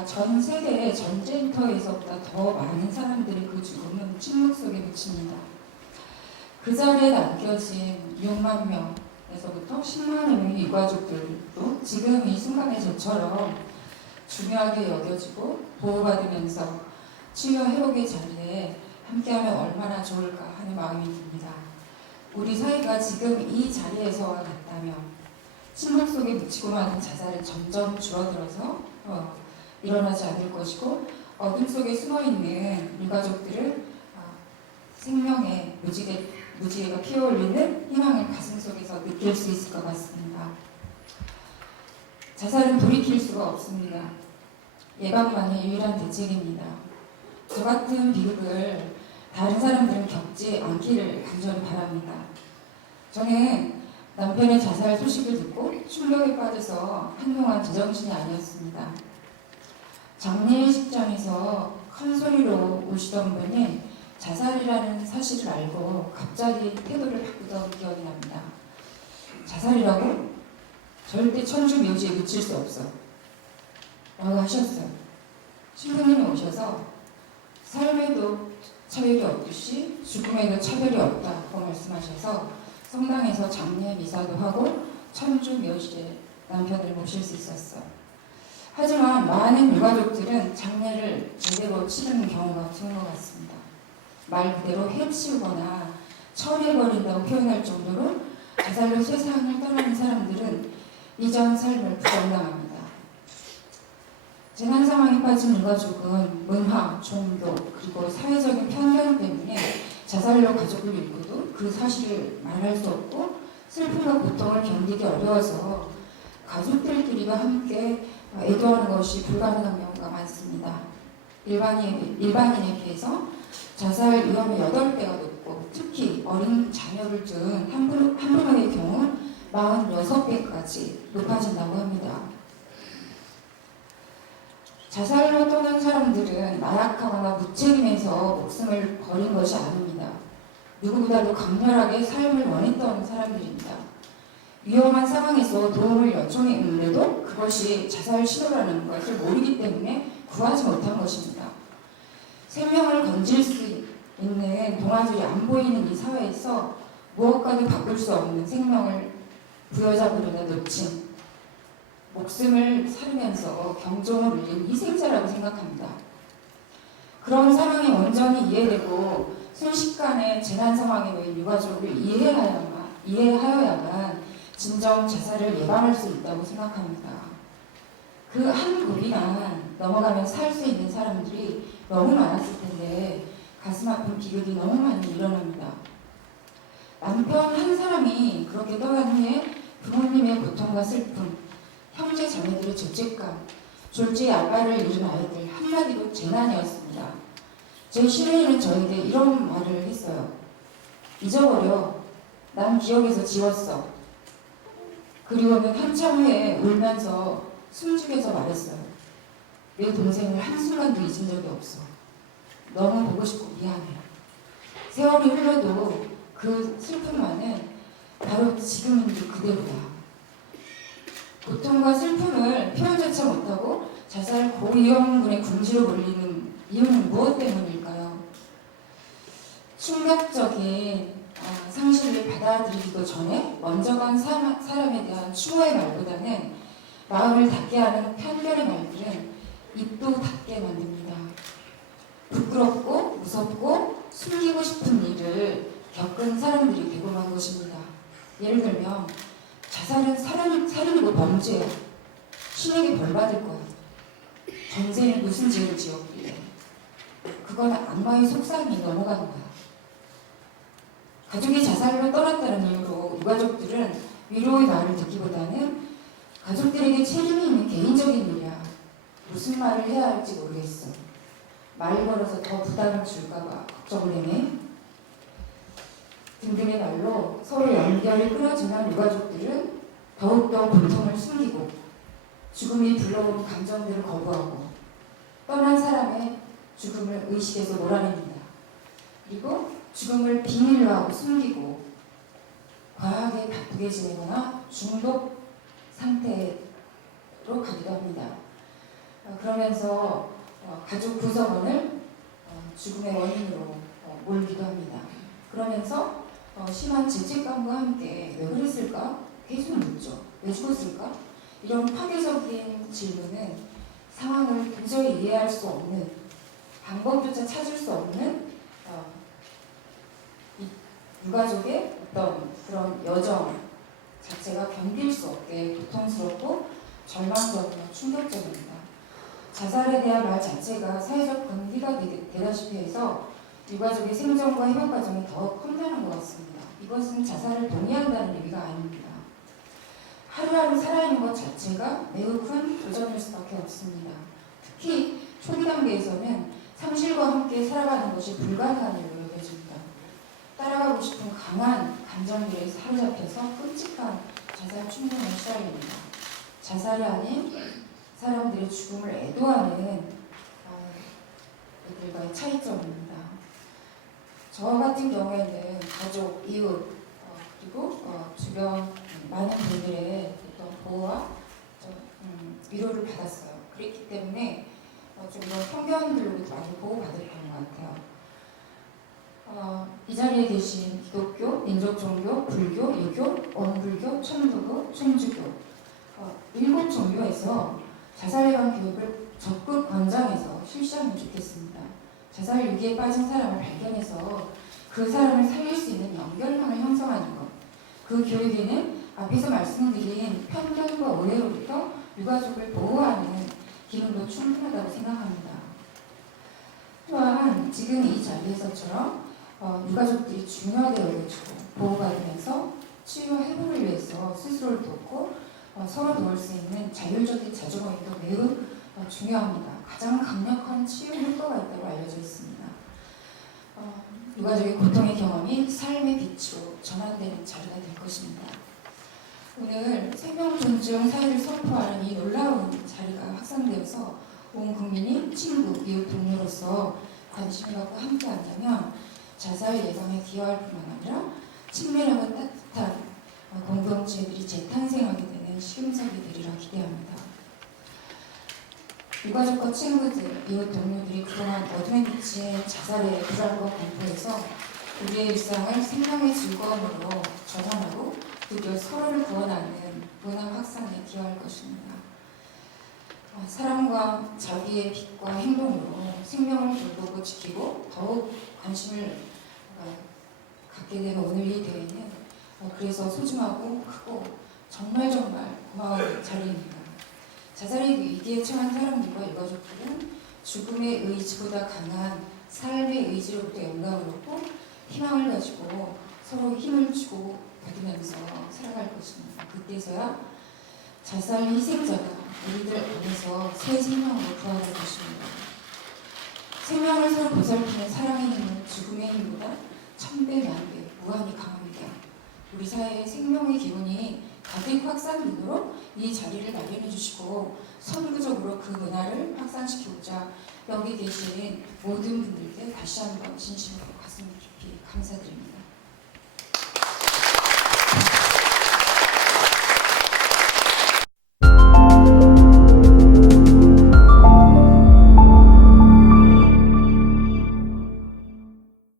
아, 전 세계의 전쟁터에서보다 더 많은 사람들이 그 죽음은 침묵 속에 묻힙니다. 그 자리에 남겨진 6만 명에서부터 10만여 명의 유가족들도 지금 이 순간의 저처럼 중요하게 여겨지고 보호받으면서 치유 회복의 자리에 함께하면 얼마나 좋을까 하는 마음이 듭니다. 우리 사회가 지금 이 자리에서와 같다면 침묵 속에 묻히고 마는 자살은 점점 줄어들어서 어, 일어나지 않을 것이고 어둠 속에 숨어 있는 유가족들은 어, 생명의 무지개 무지개가 피어올리는 희망을 가슴 속에서 느낄 수 있을 것 같습니다. 자살은 돌이킬 수가 없습니다. 예방만이 유일한 대책입니다. 저 같은 비극을 다른 사람들은 겪지 않기를 간절히 바랍니다. 저는 남편의 자살 소식을 듣고 충격에 빠져서 한동안 제정신이 아니었습니다. 장례식장에서 큰 소리로 우시던 분이 자살이라는 사실을 알고 갑자기 태도를 바꾸던 기억이 납니다. 자살이라고? 절대 천주 묘지에 묻힐 수 없어. 라고 하셨어요. 신부님이 오셔서 삶에도 차별이 없듯이 죽음에도 차별이 없다고 말씀하셔서 성당에서 장례 미사도 하고 천주 묘지에 남편을 모실 수 있었어요. 하지만 많은 유가족들은 장례를 제대로 치르는 경우가 드문 것 같습니다. 말 그대로 해치우거나 처리해버린다고 표현할 정도로 자살로 세상을 떠나는 사람들은 이전 삶을 부정당합니다. 재난 상황에 빠진 유가족은 문화, 종교, 그리고 사회적인 편견 때문에 자살로 가족을 잃고도 그 사실을 말할 수 없고 슬픔과 고통을 견디기 어려워서 가족들끼리가 함께 애도하는 것이 불가능한 경우가 많습니다. 일반인, 일반인에 비해서 자살 위험이 8배가 높고 특히 어린 자녀를 둔 한부, 한부모의 경우 46배까지 높아진다고 합니다. 자살로 떠난 사람들은 나약하거나 무책임해서 목숨을 버린 것이 아닙니다. 누구보다도 강렬하게 삶을 원했던 사람들입니다. 위험한 상황에서 도움을 요청했는데도 그것이 자살 시도라는 것을 모르기 때문에 구하지 못한 것입니다. 생명을 건질 수 있는 동아줄이 안 보이는 이 사회에서 무엇과도 바꿀 수 없는 생명을 부여잡으려다 놓친 목숨을 살면서 경종을 울린 희생자라고 생각합니다. 그런 상황이 온전히 이해되고 순식간에 재난 상황에 놓인 유가족을 이해하야만, 이해하여야만 진정 자살을 예방할 수 있다고 생각합니다. 그 한 고비만 넘어가면 살수 있는 사람들이 너무 많았을 텐데 가슴 아픈 비극이 너무 많이 일어납니다. 남편 한 사람이 그렇게 떠난 후에 부모님의 고통과 슬픔, 형제 자매들의 죄책감, 졸지의 아빠를 잃은 아이들 한마디로 재난이었습니다. 제 시누이는 저에게 이런 말을 했어요. 잊어버려. 난 기억에서 지웠어. 그리고는 한참 후에 울면서 숨죽여서 말했어요. 내 동생을 한순간도 잊은 적이 없어. 너무 보고 싶고 미안해. 세월이 흘러도 그 슬픔만은 바로 지금인데 그대로다. 고통과 슬픔을 표현조차 못하고 자살 고위험군의 궁지로 몰리는 이유는 무엇 때문일까요? 충격적인 어, 상실을 받아들이기도 전에 먼저 간 사람, 사람에 대한 추모의 말보다는 마음을 닫게 하는 편견의 말들은 입도 닫게 만듭니다. 부끄럽고 무섭고 숨기고 싶은 일을 겪은 사람들이 대범한 것입니다. 예를 들면 자살은 살인, 살인이고 범죄야. 신에게 벌 받을 거야. 전생에 무슨 죄를 지었길래. 그건 악마의 속삭임이 넘어가는 거야. 가족이 자살로 떠났다는 이유로 유가족들은 위로의 말을 듣기보다는 가족들에게 책임이 있는 개인적인 일이야. 무슨 말을 해야 할지 모르겠어. 말 걸어서 더 부담을 줄까봐 걱정을 해네. 등등의 말로 서로 연결이 끊어지는 유가족들은 더욱더 고통을 숨기고 죽음이 불러오는 감정들을 거부하고 떠난 사람의 죽음을 의식에서 몰아냅니다. 그리고 죽음을 비밀로 하고 숨기고 과하게 바쁘게 지내거나 중독 상태로 가기도 합니다. 어, 그러면서 어, 가족 구성원을 어, 죽음의 원인으로 어, 몰기도 합니다. 그러면서 어, 심한 죄책감과 함께 왜 그랬을까? 계속 묻죠. 왜 죽었을까? 이런 파괴적인 질문은 상황을 도저히 이해할 수 없는 방법조차 찾을 수 없는 유가족의 어떤 그런 여정 자체가 견딜 수 없게 고통스럽고 절망적이고 충격적입니다. 자살에 대한 말 자체가 사회적 되- 되다시피 해서 유가족의 생존과 회복 과정이 더 험난한 것 같습니다. 이것은 자살을 동의한다는 얘기가 아닙니다. 하루하루 살아있는 것 자체가 매우 큰 도전일 수밖에 없습니다. 특히 초기 단계에서는 상실과 함께 살아가는 것이 불가능한 일로 여겨집니다. 따라가고 싶은 강한 감정들에 사로잡혀서 끔찍한 자살 충동에 시달립니다. 자살이 아닌 사람들의 죽음을 애도하는 어, 이들과의 차이점입니다. 저 같은 경우에는 가족, 이웃, 어, 그리고 어, 주변 많은 분들의 어떤 보호와 좀, 음, 위로를 받았어요. 그랬기 때문에 어, 좀 이런 편견들로도 많이 보호받았던 것 같아요. 어, 이 자리에 계신 기독교, 민족종교, 불교, 유교, 원불교, 천부교, 천주교 어, 일곱 종교에서 자살 예방 교육을 적극 권장해서 실시하면 좋겠습니다. 자살 위기에 빠진 사람을 발견해서 그 사람을 살릴 수 있는 연결망을 형성하는 것. 그 교육에는 앞에서 말씀드린 편견과 오해로부터 유가족을 보호하는 기능도 충분하다고 생각합니다. 또한 지금 이 자리에서처럼 어, 유가족들이 중요하게 여겨지고 보호받으면서 치유와 회복을 위해서 스스로를 돕고 어, 서로 도울 수 있는 자율적인 자주 모임도 매우 어, 중요합니다. 가장 강력한 치유 효과가 있다고 알려져 있습니다. 어, 유가족의 고통의 경험이 삶의 빛으로 전환되는 자리가 될 것입니다. 오늘 생명 존중 사회를 선포하는 이 놀라운 자리가 확산되어서 온 국민이 친구, 이웃, 동료로서 관심을 갖고 함께 한다면 자살 예방에 기여할 뿐만 아니라 친밀하고 따뜻한 어, 공동체들이 재탄생하게 되는 시금석이 되리라 기대합니다. 유가족과 친구들, 이웃 동료들이 그동안 어둠에 미친 자살의 불안과 공포에서 우리의 일상을 생명의 즐거움으로 전환하고 드디어 서로를 구원하는 문화 확산에 기여할 것입니다. 어, 사랑과 자기의 빛과 행동으로 생명을 돌보고 지키고 더욱 관심을 어, 갖게 되는 오늘 이 대회는 어, 그래서 소중하고 크고 정말 정말 고마운 자리입니다. 자살의 위기에 처한 사람들과 유가족들은 죽음의 의지보다 강한 삶의 의지로부터 영감을 얻고 희망을 가지고 서로 힘을 주고 받으면서 살아갈 것입니다. 그때서야 자살 희생자가 우리들 안에서 새 생명으로 부활할 것입니다. 생명을 서로 보살피는 사랑의 힘은 죽음의 힘보다 천배 만배 무한히 강합니다. 우리 사회의 생명의 기운이 가득 확산되도록 이 자리를 마련해 주시고 선구적으로 그 문화를 확산시키고자 여기 계신 모든 분들께 다시 한번 진심으로 가슴 깊이 감사드립니다.